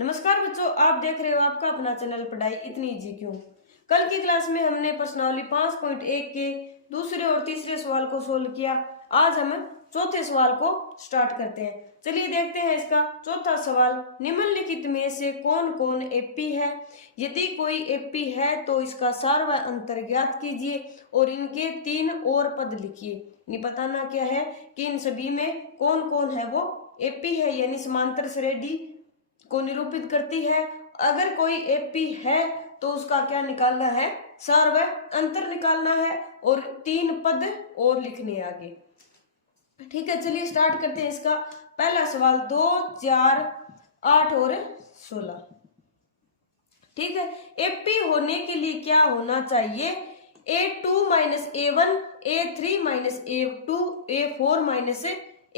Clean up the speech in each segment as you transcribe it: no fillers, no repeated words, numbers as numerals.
नमस्कार बच्चों, आप देख रहे हो आपका अपना चैनल पढ़ाई इतनी इजी क्यों। कल की क्लास में हमने प्रश्नावली 5.1 के दूसरे और तीसरे सवाल को सोल्व किया। आज हम चौथे सवाल को स्टार्ट करते हैं। चलिए देखते हैं इसका चौथा सवाल। निम्नलिखित में से कौन कौन एपी है? यदि कोई एपी है तो इसका सार व अंतर ज्ञात कीजिए और इनके 3 और पद लिखिए। ये बताना क्या है कि इन सभी में कौन कौन है वो एपी है, यानी समांतर श्रेणी को निरूपित करती है। अगर कोई एपी है तो उसका क्या निकालना है? सार व अंतर निकालना है और 3 पद और लिखने आगे। ठीक है, चलिए स्टार्ट करते हैं इसका पहला सवाल। 2, 4, 8 और 16। ठीक है, एपी होने के लिए क्या होना चाहिए? A2 minus A1, A3 minus A2, A4 minus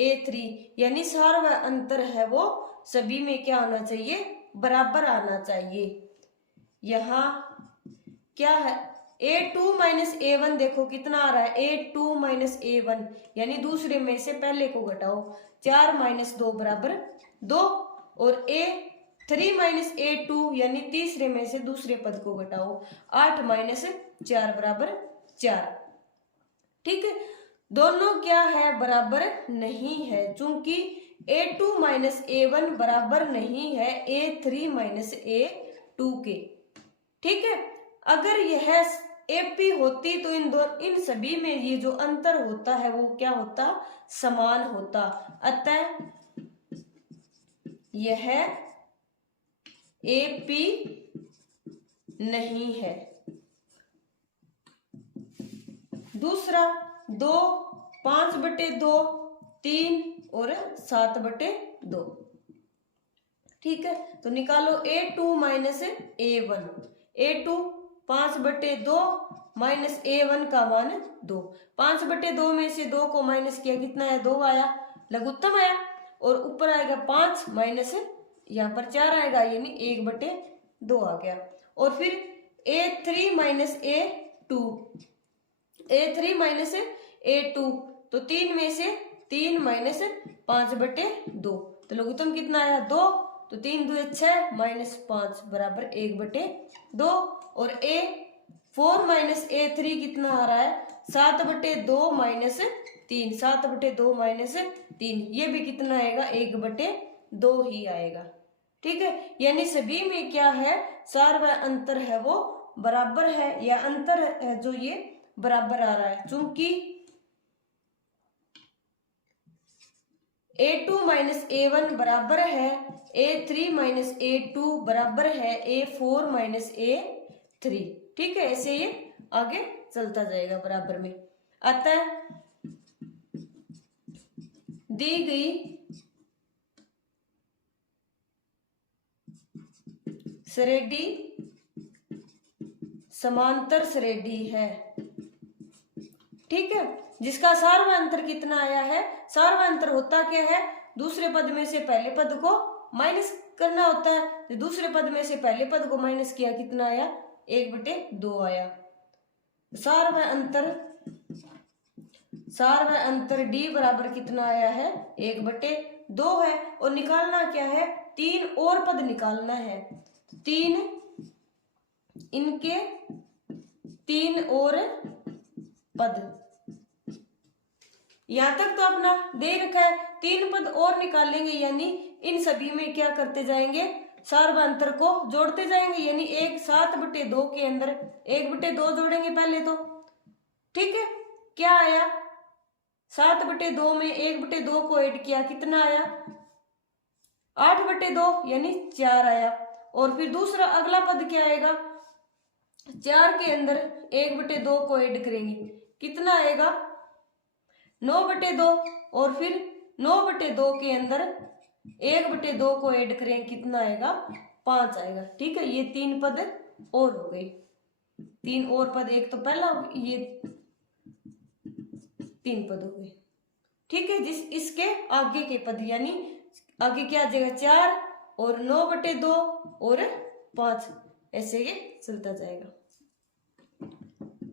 A3, यानी सार व अंतर है वो सभी में क्या होना चाहिए? बराबर आना चाहिए। यहाँ क्या है? A2 माइनस A1 देखो कितना आ रहा है? A2 माइनस A1, यानी दूसरे में से पहले को घटाओ। 4 माइनस 2 बराबर 2 और A3 माइनस A2, यानी तीसरे में से दूसरे पद को घटाओ। 8 माइनस 4 बराबर 4। ठीक है, दोनों क्या है? बराबर नहीं है, चूंकि A2 माइनस A1 बराबर नहीं है A3 माइनस A2 के। ठीक है, अगर यह एपी होती तो इन सभी में ये जो अंतर होता है वो क्या होता? समान होता। अतः यह एपी नहीं है। दूसरा 2, 5/2, 3 और 7/2। ठीक है, तो निकालो A2 minus A1। A2 5/2 minus A1 का मान 2। 5/2 में से 2 को माइनस किया, कितना है? 2 आया, लघुत्तम आया। और ऊपर आएगा 5 माइनस यहाँ पर 4 आएगा, यानी 1/2 आ गया। और फिर A3 minus A2, A3 minus A2, तो 3 में से 3 माइनस 5/2, तो लघुत्तम कितना आया? 2, तो 3 2 6 माइनस 5 बराबर 1/2। और A4 माइनस A3 कितना आ रहा है? 7/2 माइनस 3, 7/2 माइनस 3, ये भी कितना आएगा? 1/2 ही आएगा। ठीक है, यानी सभी में क्या है? सार व अंतर है वो बराबर है, या अंतर है जो ये बराबर आ रहा है, चूंकि A2 माइनस A1 बराबर है A3 माइनस A2 बराबर है A4 माइनस A3। ठीक है, ऐसे ये आगे चलता जाएगा बराबर में। अतः दी गई श्रेणी समांतर श्रेणी है। ठीक है, जिसका सार व अंतर कितना आया है? सार व अंतर होता क्या है? दूसरे पद में से पहले पद को माइनस करना होता है। तो दूसरे पद में से पहले पद को माइनस किया, कितना आया? 1/2 आया। सार व अंतर D बराबर कितना आया है? 1/2 है। और निकालना क्या है? 3 और पद निकालना है। 3 इनके 3 और पद, यहां तक तो अपना दे रखा है। 3 पद और निकालेंगे, यानी इन सभी में क्या करते जाएंगे? सार व अंतर को जोड़ते जाएंगे, यानी 7/2 के अंदर 1/2 जोड़ेंगे पहले तो। ठीक है, क्या आया? 7/2 में 1/2 को ऐड किया, कितना आया? 8/2, यानी 4 आया। और फिर दूसरा अगला पद क्या आएगा? 4 के अंदर 1/2 को ऐड करेंगे, कितना आएगा? 9/2। और फिर 9/2 के अंदर 1/2 को ऐड करें, कितना आएगा? 5 आएगा। ठीक है, ये 3 पद और हो गए। 3 और पद, एक तो पहला, ये 3 पद हो गए। ठीक है, इसके आगे के पद, यानी आगे क्या आ जाएगा? 4 और 9/2 और 5, ऐसे ये चलता जाएगा।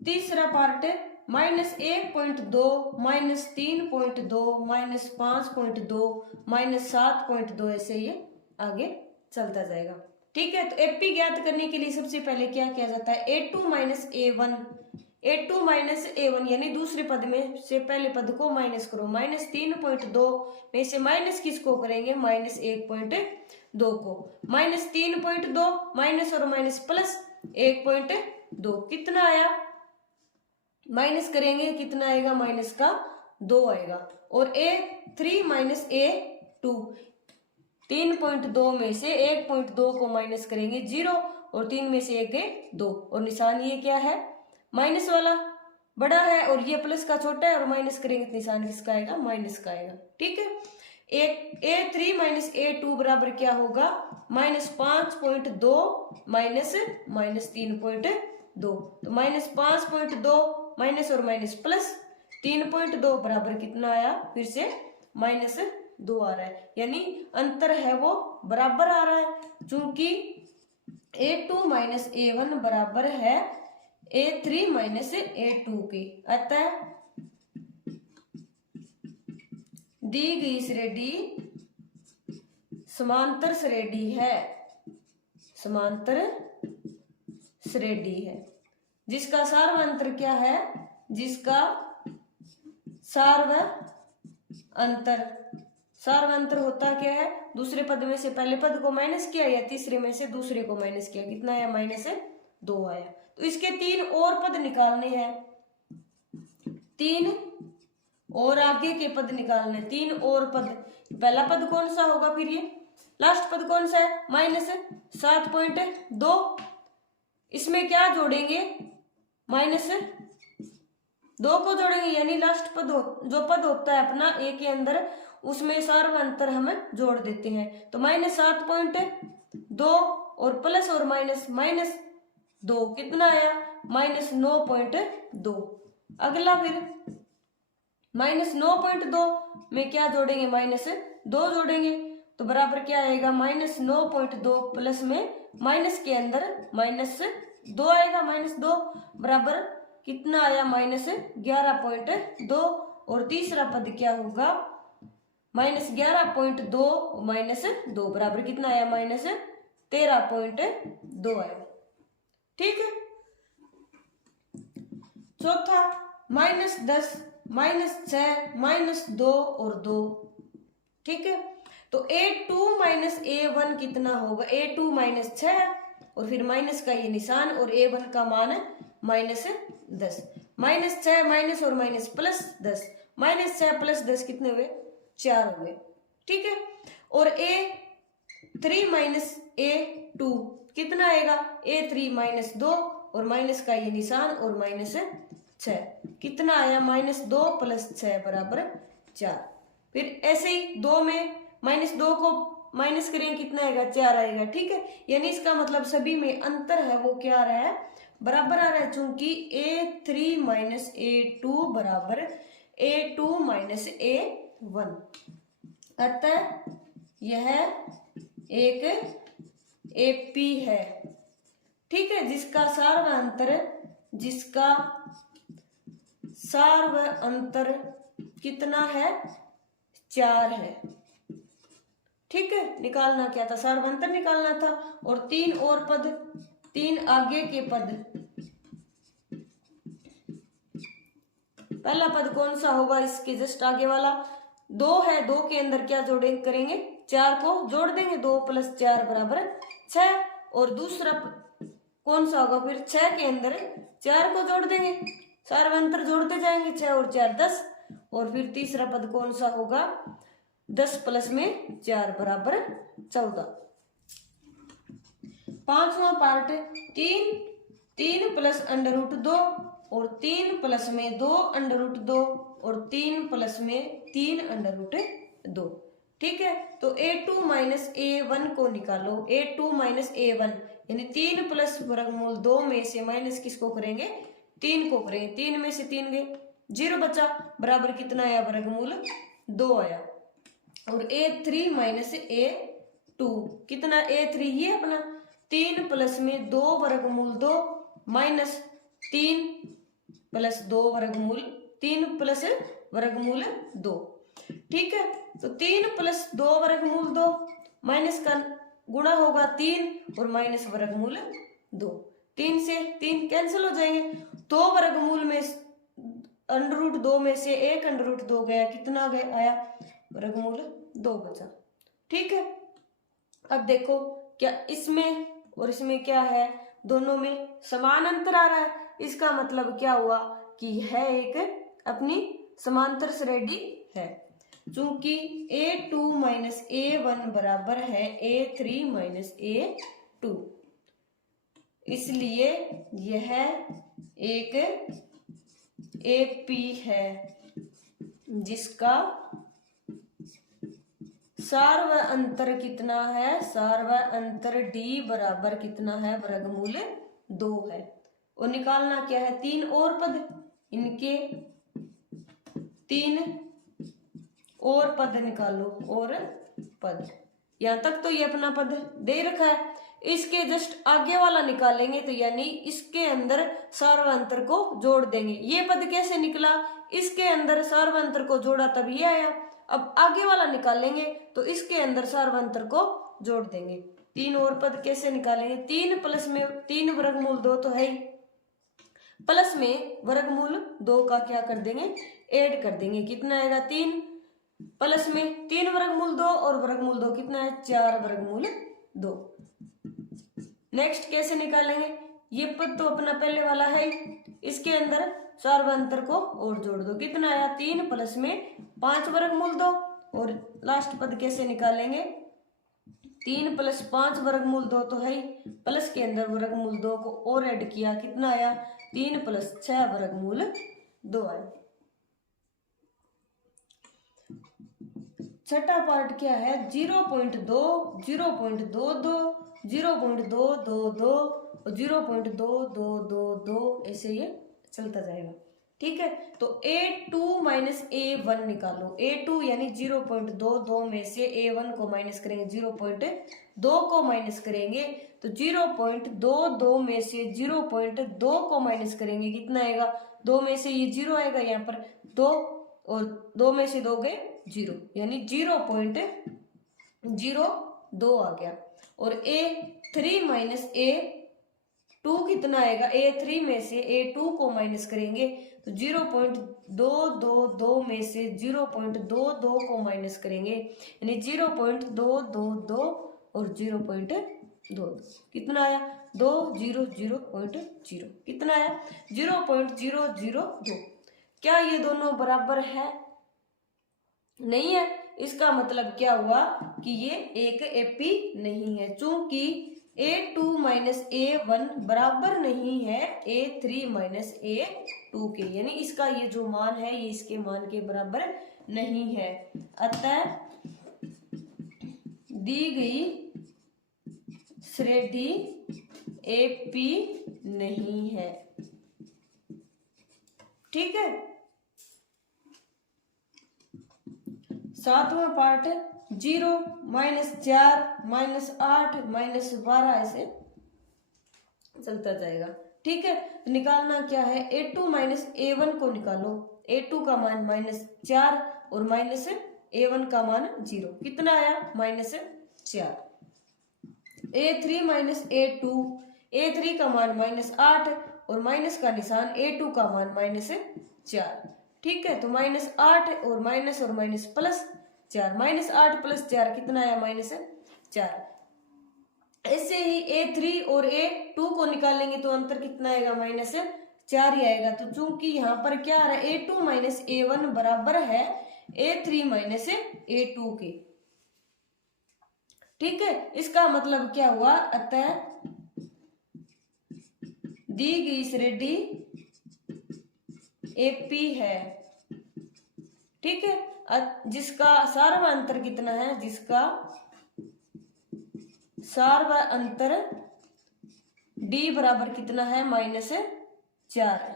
तीसरा पार्ट है -1.2, -3.2, -5.2, -7.2, ऐसे ये आगे चलता जाएगा। ठीक है, तो एपी ज्ञात करने के लिए सबसे पहले क्या किया जाता है, a2 minus A1, a2 minus A1 यानी दूसरे पद में से पहले पद को माइनस करो। -3.2 में से माइनस किसको करेंगे, -1.2 को। -3.2 माइनस और माइनस प्लस 1.2 कितना आया, माइनस करेंगे कितना आएगा, माइनस का 2 आएगा। और a3 माइनस a2, 3.2 में से 1.2 को माइनस करेंगे 0 और 3 में से 1 है 2 और निशान ये क्या है, माइनस वाला बड़ा है और ये प्लस का छोटा है और माइनस करेंगे तो निशान किसका आएगा, माइनस का आएगा। ठीक है, a3 माइनस a2 बराबर क्या होगा, -5.2 माइनस -3.2, तो -5.2 माइनस और माइनस प्लस 3.2 बराबर कितना आया, फिर से -2 आ रहा है, यानी अंतर है वो बराबर आ रहा है, चूंकि a2 माइनस a1 बराबर है a3 माइनस a2 के। अतः दी गई श्रेणी समांतर श्रेणी है, समांतर श्रेणी है, जिसका सार्वअंतर क्या है, जिसका सार्वअंतर होता क्या है, दूसरे पद में से पहले पद को माइनस किया या तीसरे में से दूसरे को माइनस किया, कितना आया, -2 आया। तो इसके 3 और पद निकालने हैं, 3 और आगे के पद निकालने, 3 और पद। पहला पद कौन सा होगा, फिर ये लास्ट पद कौन सा है, -7.2, इसमें क्या जोड़ेंगे, -2 को जोड़ेंगे, यानी लास्ट पद जो पद होता है अपना ए के अंदर, उसमें सार्वअंतर हम जोड़ देते हैं। तो -7.2 और प्लस और -2 कितना आया, -9.2। अगला फिर -9.2 में क्या जोड़ेंगे, -2 जोड़ेंगे, तो बराबर क्या आएगा, -9.2 प्लस में माइनस के अंदर -2 आएगा, -2 बराबर कितना आया, -11.2। और तीसरा पद क्या होगा, -11.2 -2 बराबर कितना आया, -13.2 आया। ठीक है, चौथा -10 -6 -2 और 2। ठीक है, तो a2 माइनस a1 कितना होगा, a2 -6 और फिर माइनस का ये निशान और a1 का मान है -10, -6 माइनस और माइनस प्लस 10, -6 प्लस 10 कितने हुए, 4 हुए। ठीक है, और a3 माइनस a2 कितना आएगा, a3 -2 और माइनस का ये निशान और -6 कितना आया, -2 प्लस 6 बराबर 4। फिर ऐसे ही 2 में -2 को माइनस करेंगे कितना आएगा, 4 आएगा। ठीक है, यानी इसका मतलब सभी में अंतर है वो क्या आ रहा है, बराबर आ रहा है, चूंकि a3 माइनस a2 बराबर a2 माइनस a1, अतः यह एक एपी है। ठीक है, जिसका सार्वअंतर कितना है, 4 है। ठीक है, निकालना क्या था, सार्वअंतर निकालना था। और 3 और पद, 3 आगे के पद, पहला पद कौन सा होगा, इसके जस्ट आगे वाला 2 है, 2 के अंदर क्या जोड़े करेंगे, 4 को जोड़ देंगे, 2 प्लस 4 बराबर 6। और दूसरा कौन सा होगा, फिर 6 के अंदर 4 को जोड़ देंगे, सार्वअंतर जोड़ते जाएंगे, 6 और 4 10। और फिर तीसरा पद कौन सा होगा, 10 प्लस में 4 बराबर 14। पांचवा पार्ट, 3 प्लस √2 और 3 प्लस में 2 √2 और 3 प्लस में 3 √2। ठीक है, तो a2 माइनस a1 को निकालो, a2 माइनस a1 यानी 3 प्लस वर्गमूल 2 में से माइनस किसको करेंगे, 3 को करेंगे, 3 में से 3 गए, 0 बचा, बराबर कितना आया, वर्गमूल 2 आया। और a3 माइनस a2 कितना, a3 ये अपना 3 प्लस में 2 वर्गमूल 2 माइनस 3 प्लस 2 वर्गमूल 3 प्लस वर्गमूल 2। ठीक है, तो 3 प्लस 2 वर्गमूल 2 माइनस का गुणा होगा 3 और माइनस वर्गमूल 2। 3 से 3 कैंसिल हो जाएंगे। 2 वर्गमूल में √2 में से एक √2 गया, कितना गया आया, वर्गमूल 2 बचा। ठीक है, अब देखो क्या इसमें और इसमें क्या है, दोनों में समान अंतर आ रहा है। इसका मतलब क्या हुआ कि यह एक अपनी समांतर श्रेणी है। चूंकि A2 माइनस A1 बराबर है A3 माइनस A2, इसलिए यह एक AP है जिसका सार व अंतर कितना है, सार व अंतर D बराबर कितना है, वर्गमूल 2 है। और निकालना क्या है, 3 और पद, इनके 3 और पद निकालो, और पद। यहां तक तो ये अपना पद दे रखा है, इसके जस्ट आगे वाला निकालेंगे तो यानी इसके अंदर सार व अंतर को जोड़ देंगे। ये पद कैसे निकला, इसके अंदर सार व अंतर को जोड़ा तब ये आया। अब आगे वाला निकालेंगे तो इसके अंदर सार व अंतर को जोड़ देंगे। 3 और पद कैसे निकालेंगे, 3 प्लस में 3 वर्गमूल 2 तो है ही, प्लस में वर्गमूल 2 का क्या कर देंगे, ऐड कर देंगे। कितना आएगा, 3 प्लस में 3 वर्गमूल 2 और वर्गमूल 2 कितना है, 4 वर्गमूल 2। नेक्स्ट कैसे निकालेंगे, ये पद तो अपना पहले वाला है, इसके अंदर सार व अंतर को और जोड़ दो। कितना आया, 3 प्लस में 5 वर्गमूल 2। और लास्ट पद कैसे निकालेंगे, 3 प्लस 5 वर्गमूल 2 तो है ही, प्लस के अंदर वर्गमूल 2 को और ऐड किया, कितना आया, 3 प्लस 6 वर्गमूल 2 आया। छठा पार्ट क्या है, 0.2, 0.22, 0.222 और 0.2222, ऐसे ये चलता जाएगा। ठीक है, तो A2 माइनस A1 निकालो। A2 यानी 0.22 में से A1 को माइनस करेंगे, 0.2 को माइनस करेंगे तो 0.22 में से 0.2 को माइनस करेंगे, कितना आएगा, 2 में से ये 0 आएगा, यहाँ पर 2 और 2 में से 2 गए 0, यानी 0.02 आ गया। और A3 माइनस A2 कितना आएगा, A3 में से A2 को माइनस करेंगे तो 0.222 में से 0.22 को माइनस करेंगे, यानी 0.222 और 0.22 कितना आया, 200.0 कितना आया, 0.002। क्या ये दोनों बराबर है, नहीं है। इसका मतलब क्या हुआ कि ये एक एपी नहीं है, चूंकि A2 माइनस A1 बराबर नहीं है A3 माइनस A2 के, यानी इसका ये जो मान है ये इसके मान के बराबर नहीं है। अतः दी गई श्रेणी एपी नहीं है। ठीक है, 7वां पार्ट 0, -4, -8, -12 ऐसे चलता जाएगा। ठीक है, निकालना क्या है, A2 माइनस A1 को निकालो। A2 का मान -4 और माइनस A1 का मान 0, कितना आया, -4। A3 माइनस A2, A3 का मान -8 और माइनस का निशान, A2 का मान -4। ठीक है, तो -8 और माइनस प्लस 4, -8 प्लस 4 कितना आया, -4। ऐसे ही A3 और A2 को निकालेंगे तो अंतर कितना आएगा, -4 ही आएगा। तो चूंकि यहाँ पर क्या आ रहा है, A2 माइनस A1 बराबर है A3 माइनस A2 के। ठीक है, इसका मतलब क्या हुआ, अतः दी गई श्रेणी एपी है। ठीक है, जिसका सार व अंतर कितना है, जिसका सार व अंतर D बराबर कितना है, -4 है,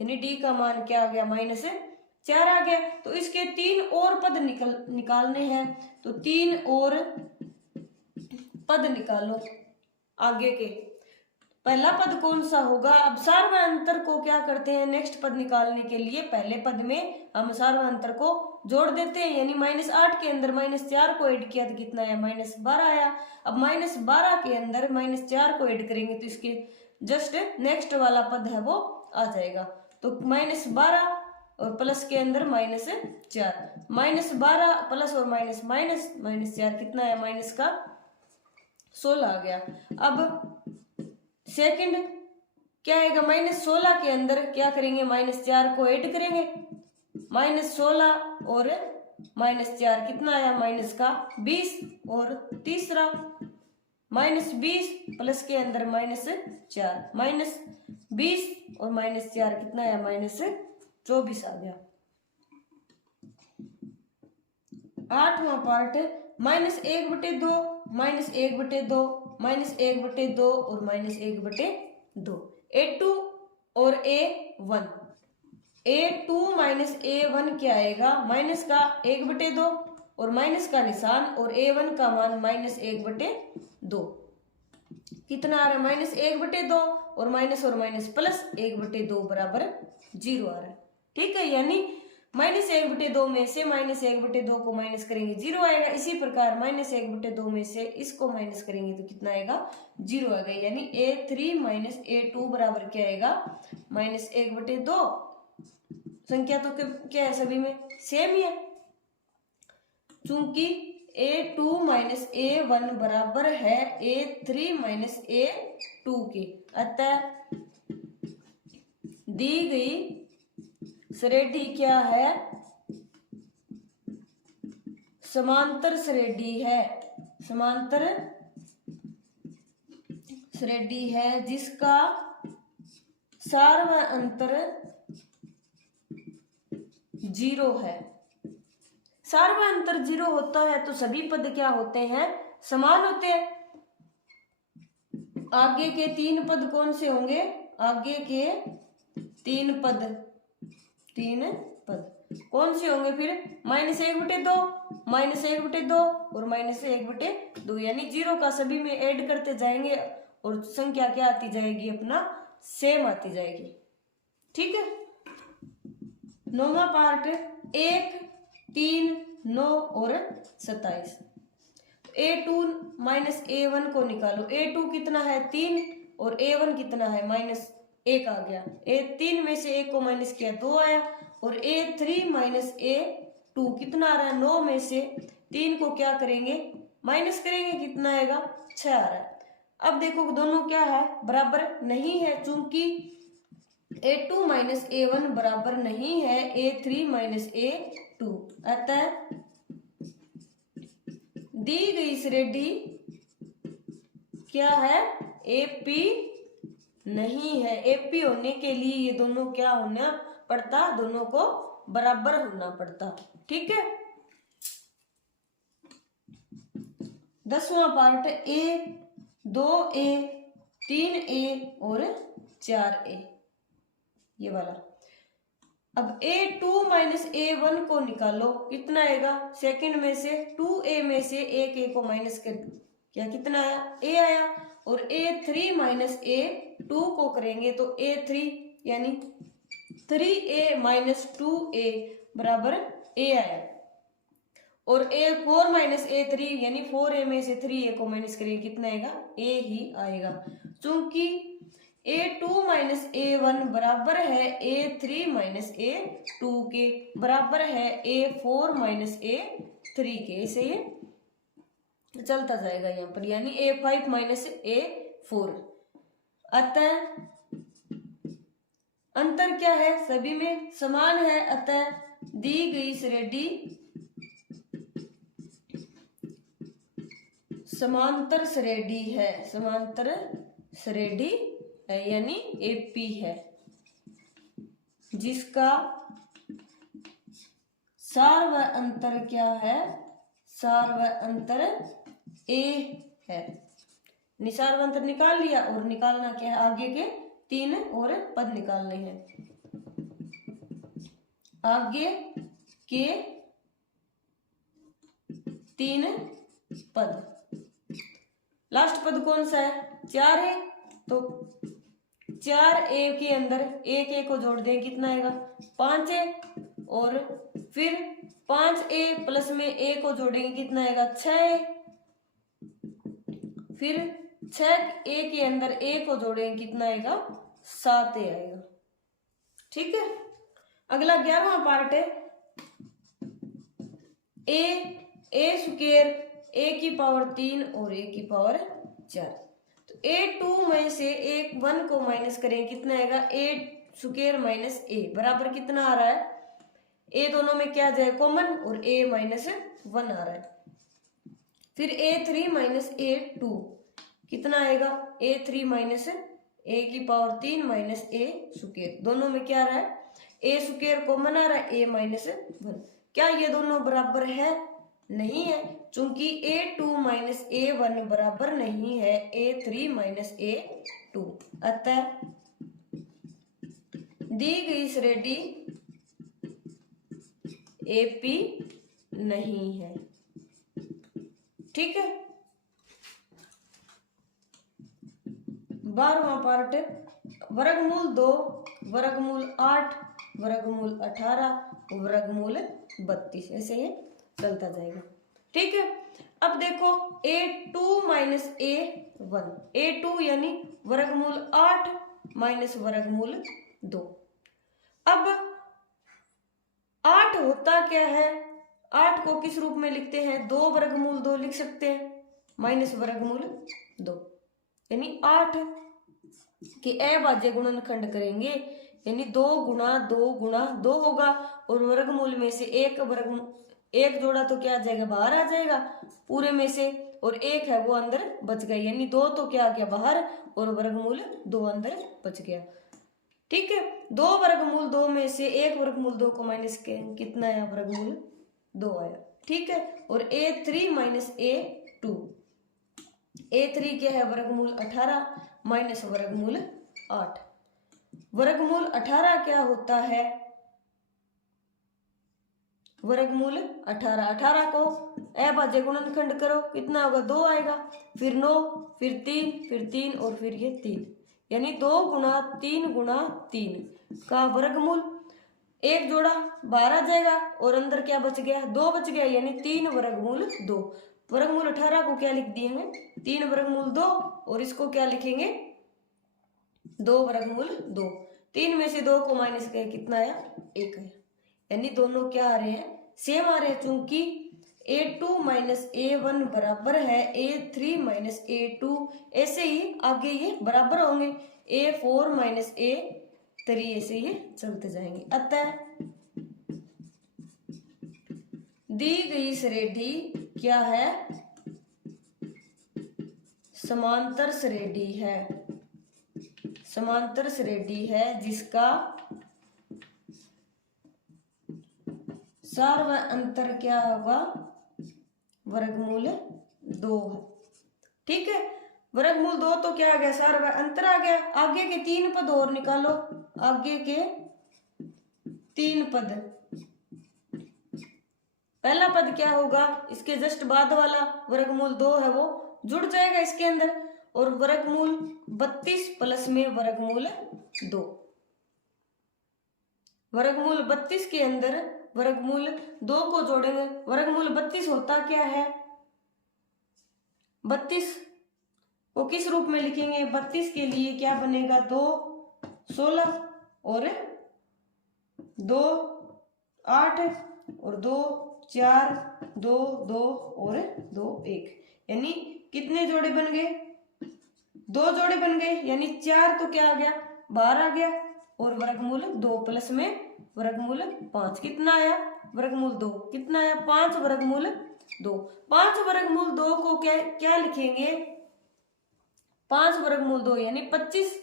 यानी D का मान क्या आ गया, -4 आ गया। तो इसके 3 और पद निकालने हैं, तो 3 और पद निकालो आगे के। पहला पद कौन सा होगा? अब सार्वअंतर को क्या करते हैं, नेक्स्ट पद निकालने के लिए पहले पद में हम सार्वअंतर को जोड़ देते हैं, यानी -8 के अंदर -4 को ऐड किया तो कितना आया, -12 आया। अब -12 के अंदर -4 को ऐड करेंगे तो इसके जस्ट नेक्स्ट वाला पद है वो आ जाएगा। तो -12 और प्लस के अंदर -4, -12 प्लस और माइनस माइनस -4 कितना है, माइनस का 16 आ गया। अब सेकंड क्या आएगा, -16 के अंदर क्या करेंगे, -4 को ऐड करेंगे, -16 और -4 कितना आया, माइनस का 20। और तीसरा -20 प्लस के अंदर -4, -20 और -4 कितना आया, -24 आ गया। आठवां पार्ट -1/2, -1/2, -1/2 और -1/2, A2 और A1। A2 -A1 क्या आएगा, माइनस का 1/2 और माइनस का निशान और A1 का मान -1/2 कितना आ रहा है, -1/2 और माइनस प्लस 1/2 बराबर 0 आ रहा है। ठीक है, यानी -1/2 में से -1/2 को माइनस करेंगे 0 आएगा। इसी प्रकार -1/2 में से इसको माइनस करेंगे तो कितना आएगा, 0 आ गया। यानी A3 -A2 बराबर क्या आएगा, -1/2। संख्या तो क्या है, सभी में सेम ही है, चूंकि A2 -A1 बराबर है A3 -A2 के। अतः दी गई श्रेणी क्या है, समांतर श्रेणी है, समांतर श्रेणी है जिसका सार्वअंतर 0 है। सार्वअंतर 0 होता है तो सभी पद क्या होते हैं, समान होते हैं। आगे के 3 पद कौन से होंगे, आगे के 3 पद कौन से होंगे फिर, -1/2, -1/2 और -1/2, यानी 0 का सभी में ऐड करते जाएंगे और संख्या क्या आती जाएगी, अपना सेम आती जाएगी। ठीक है। 9वां पार्ट 1, 3, 9 और 27। A2 -A1 को निकालो। A2 कितना है, 3 और A1 कितना है, -1 आ गया। A3 में से 1 को माइनस किया 2 आया और A3 -A2 कितना आ रहा है, 9 में से 3 को क्या करेंगे, माइनस करेंगे, कितना आएगा, 6 आ रहा है। अब देखो दोनों क्या है, बराबर नहीं है, चूंकि A2 -A1 बराबर नहीं है A3 -A2। अतः दी गई श्रेणी क्या है, AP नहीं है। AP होने के लिए ये दोनों क्या होना पड़ता, दोनों को बराबर होना पड़ता। ठीक है। 10वां पार्ट A, 2A, 3A और 4A, ये वाला। अब A2 -A1 को निकालो, कितना आएगा, सेकंड में से 2A में से एक A को माइनस कर क्या, कितना आया, A आया। और A3 -A2 को करेंगे तो A3 यानी 3A -2A बराबर A आया। और A4 -A3 यानी 4A में से 3A को माइनस करेंगे, कितना आएगा, A ही आएगा। चूंकि A2 -A1 बराबर है A3 -A2 के, बराबर है A4 -A3 के, ऐसे ये चलता जाएगा यहाँ पर, यानी A5 -A4। अतः अंतर क्या है, सभी में समान है। अतः दी गई श्रेणी समांतर श्रेणी है, समांतर श्रेणी है, यानी AP है, जिसका सार्वअंतर क्या है, सार्वअंतर A है। निसार्वअंतर निकाल लिया और निकालना क्या है, आगे के 3 और पद निकालने हैं। आगे के 3 पद, लास्ट पद कौन सा है, 4 है। तो 4a के अंदर एक ए को जोड़ दें, कितना आएगा 5a, और फिर 5a प्लस में a को जोड़ेंगे, कितना आएगा 6a, फिर 6a के अंदर a को जोड़ेंगे, कितना आएगा 7a आएगा। ठीक है, अगला 11वां पार्ट है a स्क्वायर a की पावर 3 और a की पावर 4। तो a2 में से एक 1 को माइनस करें, कितना आएगा a स्क्वायर माइनस a बराबर कितना आ रहा है, a दोनों में क्या जाए कॉमन, और a माइनस 1 आ रहा है। फिर a3 माइनस a2 कितना आएगा, a3 माइनस a की पावर 3 माइनस a स्क्वायर, दोनों में क्या आ रहा है a स्क्वायर कॉमन आ रहा है, a माइनस 1। क्या ये दोनों बराबर है, नहीं है, चूंकि a2 माइनस a1 बराबर नहीं है a3 माइनस a2, अतः दी गई श्रेणी AP नहीं है। ठीक है, 12वां पार्ट वर्गमूल 2, वर्गमूल 8, वर्गमूल 18, वर्गमूल 32, ऐसे ये चलता जाएगा। ठीक है, अब देखो a2 माइनस a1, a2 यानी वर्गमूल 8 माइनस वर्गमूल 2। अब 8 होता क्या है, 8 को किस रूप में लिखते हैं, 2 वर्गमूल 2 लिख सकते हैं माइनस वर्गमूल 2, यानी 8 के अभाज्य गुणनखंड करेंगे, यानी 2 गुणा 2 गुणा 2 होगा, और वर्गमूल में से एक जोड़ा तो क्या आ जाएगा, बाहर आ जाएगा पूरे में से, और एक है वो अंदर बच गया, यानी 2 तो क्या आ गया बाहर, और वर्गमूल 2 अंदर बच गया। ठीक है, 2 वर्गमूल 2 में से एक वर्गमूल 2 को माइनस कितना आया, वर्गमूल 2 आया। ठीक है, और a3 माइनस a2, a3 क्या है वर्गमूल 18 माइनस वर्गमूल 8। वर्गमूल 18 क्या होता है, वर्गमूल 18 को अभाज्य गुणनखंड करो, कितना होगा 2 आएगा, फिर 9, फिर 3 और फिर ये 3, यानी 2 गुणा 3 का वर्गमूल, एक जोड़ा बाहर आ जाएगा और अंदर क्या बच गया, 2 बच गया, यानी 3 वर्गमूल 2। वर्गमूल 18 को क्या लिख दिए हैं, 3 वर्गमूल 2, और इसको क्या लिखेंगे 2 वर्गमूल 2। 3 में से 2 को माइनस करें, कितना आया 1 आया, यानी दोनों क्या आ रहे हैं, सेम आ रहे हैं, चूंकि a2 माइनस a1 बराबर है a3 माइनस a2, ऐसे ही आगे ये बराबर होंगे a4 माइनस a3, ऐसे ये चलते जाएंगे। अतः दी गई श्रेणी क्या है, समांतर श्रेणी है, समांतर श्रेणी है जिसका सार व अंतर क्या होगा, वर्गमूल 2। ठीक है, वर्गमूल 2 तो क्या आ गया, सार व अंतर आ गया। आगे के 3 पद और निकालो, आगे के 3 पद, पहला पद क्या होगा, इसके जस्ट बाद वाला वर्गमूल 2 है वो जुड़ जाएगा इसके अंदर, और वर्गमूल 32 प्लस में वर्गमूल 2, वर्गमूल 32 के अंदर वर्गमूल 2 को जोड़ेंगे। वर्गमूल 32 होता क्या है, 32 को किस रूप में लिखेंगे, 32 के लिए क्या बनेगा, 2 16 और 2 8 और 2 4 2 2 और 2 1, यानी कितने जोड़े बन गए, 2 जोड़े बन गए, यानी 4 तो क्या आ गया बाहर आ गया, और वर्गमूल 2 प्लस में वर्गमूल 5, कितना आया वर्गमूल 2, कितना आया 5 वर्गमूल 2। 5 वर्गमूल 2 को क्या लिखेंगे, 5 वर्गमूल 2 यानी 25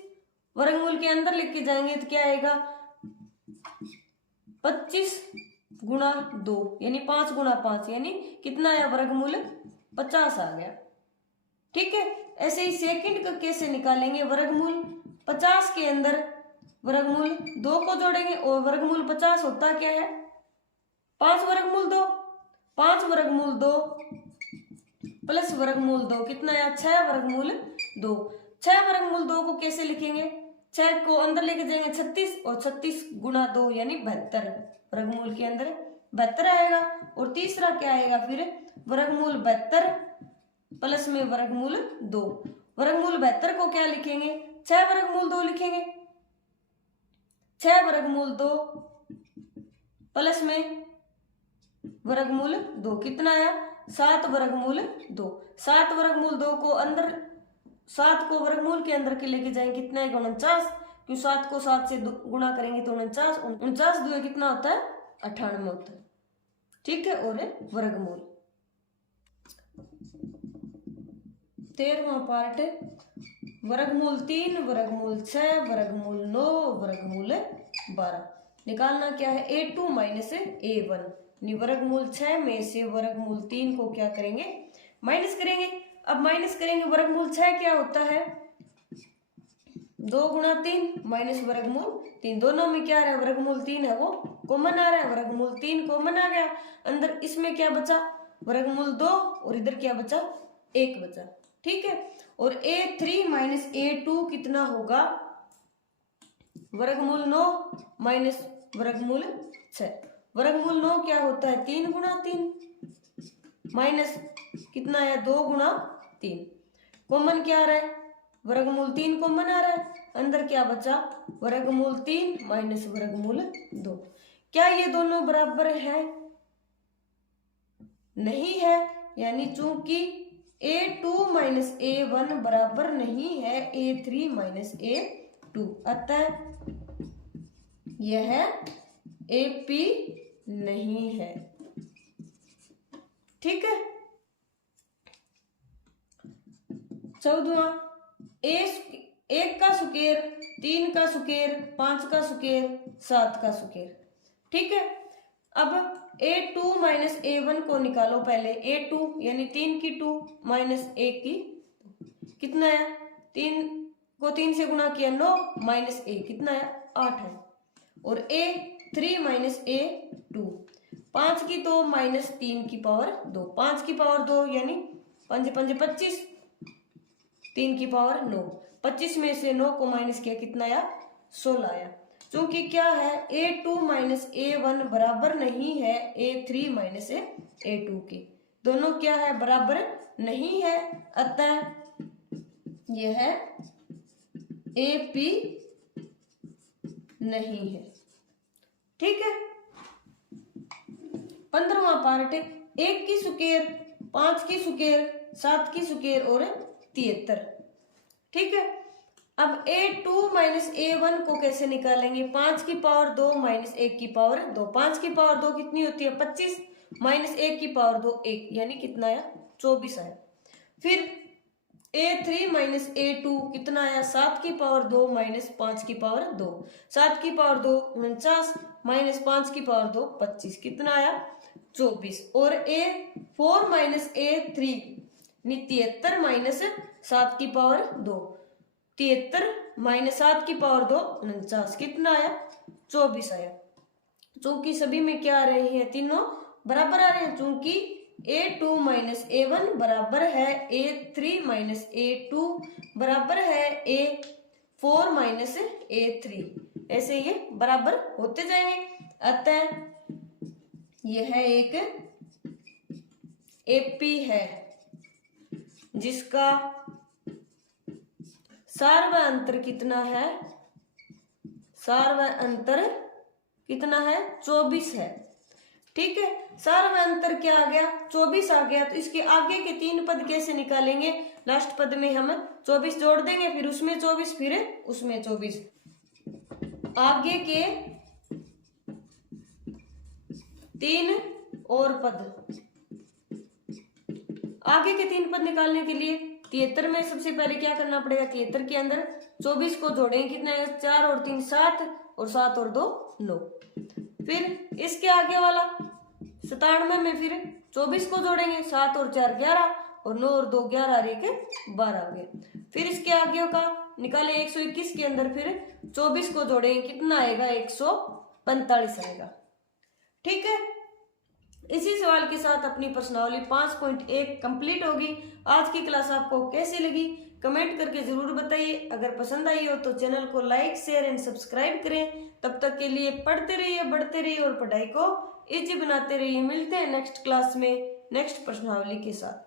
वर्गमूल के अंदर लिख के जाएंगे तो क्या आएगा 25 गुणा 2, यानी 5 गुणा 5, यानी कितना आया वर्गमूल 50 आ गया। ठीक है, ऐसे ही सेकंड का कैसे निकालेंगे, वर्गमूल 50 के अंदर वर्गमूल 2 को जोड़ेंगे, और वर्गमूल 50 होता क्या है 5 वर्गमूल 2, 5 वर्गमूल 2 प्लस वर्गमूल 2, कितना आया 6 वर्गमूल 2। 6 वर्गमूल 2 को कैसे लिखेंगे? 6 को अंदर लेके जाएंगे 36 और 36 गुणा 2 यानी 72, वर्गमूल के अंदर 72 आएगा। और तीसरा क्या आएगा फिर? वर्गमूल 72 प्लस में वर्गमूल 2। वर्गमूल 72 को क्या लिखेंगे? 6 वर्गमूल 2 लिखेंगे। 6 वर्गमूल 2 प्लस में वर्गमूल 2 कितना आया? 7 वर्गमूल 2। 7 वर्गमूल 2 को अंदर, 7 को वर्गमूल के अंदर के लेके जाएंगे, कितना है? 49। क्यों 7 को 7 से गुणा करेंगे तो 49, 49 2 कितना होता है? 98 होता है। ठीक है, और वर्गमूल 13वां पार्ट, वर्गमूल 3, वर्गमूल 6, वर्गमूल 9, वर्गमूल 12 निकालना क्या है? A2 minus A1। वर्गमूल 6 में से वर्गमूल 3 को क्या करेंगे? माइनस करेंगे। अब माइनस करेंगे, वर्गमूल 6 क्या होता है? 2 गुणा 3 माइनस वर्गमूल 3, दोनों में क्या आ रहा है? वर्गमूल 3 है वो कॉमन आ रहा है, वर्गमूल 3 कॉमन आ गया। अंदर इसमें क्या बचा? वर्गमूल 2 और इधर क्या बचा? 1 बचा। ठीक है, और A3 माइनस A2 कितना होगा? वर्गमूल 9 माइनस वर्गमूल 6। वर्गमूल 9 क्या होता है? 3 गुणा 3 माइनस कितना आया? 2 गुणा 3। कॉमन क्या आ रहा है? वर्गमूल 3 कॉमन आ रहा है। अंदर क्या बचा? वर्गमूल 3 माइनस वर्गमूल 2। क्या ये दोनों बराबर है? नहीं है, यानी चूंकि A2 माइनस A1 बराबर नहीं है A3 माइनस A2, अतः यह AP नहीं है। ठीक है। 14वां, 1 का स्क्वायर, 3 का स्क्वायर, 5 का स्क्वायर, 7 का स्क्वायर। ठीक है, अब A2 माइनस A1 को निकालो पहले। A2 यानी 3 की 2 माइनस 1 की, कितना है? 3 को 3 से गुणा किया 9 माइनस 1 कितना है? 8 है। और A3 माइनस A2, 5 की 2 माइनस 3 की पावर 2, 5 की पावर 2 यानी 5 5 25, 3 की पावर 9, 25 में से 9 को माइनस किया कितना आया? 16 आया। क्योंकि क्या है? A2 माइनस A1 बराबर नहीं है A3 माइनस A2 की, दोनों क्या है? बराबर नहीं है, अतः यह AP नहीं है। ठीक है। 15वां पार्ट, 1 की स्क्वायर, 5 की स्क्वायर, 7 की स्क्वायर और 73। ठीक है, अब A2 माइनस A1 को कैसे निकालेंगे? 5 की पावर 2 माइनस 1 की पावर 2, 5 की पावर 2 कितनी होती है? 25, माइनस 1 की पावर 2 1, यानी कितना आया? 24 आया। फिर A3 माइनस A2 कितना आया? 7 की पावर 2 माइनस 5 की पावर 2, 7 की पावर 2 49 माइनस 5 की पावर 2 25, कितना आया? 24। और A4 माइनस A3 73 माइनस 7 की पावर 2, 73 माइनस 7 की पावर 2 49, कितना आया? 24 आया। चूंकि सभी में क्या आ रहे हैं? तीनों बराबर आ रहे हैं, चूंकि A2 माइनस A1 बराबर है A3 माइनस A2 बराबर है A4 माइनस A3, ऐसे ये बराबर होते जाएंगे, अतः यह एक AP है जिसका सार व अंतर कितना है? सार व अंतर कितना है? 24 है। ठीक है, सार व अंतर क्या आ गया? 24 आ गया। तो इसके आगे के 3 पद कैसे निकालेंगे? लास्ट पद में हम 24 जोड़ देंगे, फिर उसमें 24, फिर उसमें 24। आगे के 3 और पद, आगे के 3 पद निकालने के लिए 73 में सबसे पहले क्या करना पड़ेगा? 73 के अंदर 24 को जोड़ेंगे, कितना है? 4 और 3 7, और 7 और 2 9। फिर इसके आगे वाला 97 में फिर 24 को जोड़ेंगे, 7 और 4 11, और 9 और 2 11 और 1 12 आ गए। फिर इसके आगे का निकाले 121 के अंदर फिर 24 को जोड़ेंगे, कितना आएगा? 145 आएगा। ठीक है, इसी सवाल के साथ अपनी प्रश्नावली 5.1 कंप्लीट होगी। आज की क्लास आपको कैसी लगी कमेंट करके जरूर बताइए। अगर पसंद आई हो तो चैनल को लाइक शेयर एंड सब्सक्राइब करें। तब तक के लिए पढ़ते रहिए, बढ़ते रहिए और पढ़ाई को इजी बनाते रहिए। मिलते हैं नेक्स्ट क्लास में नेक्स्ट प्रश्नावली के साथ।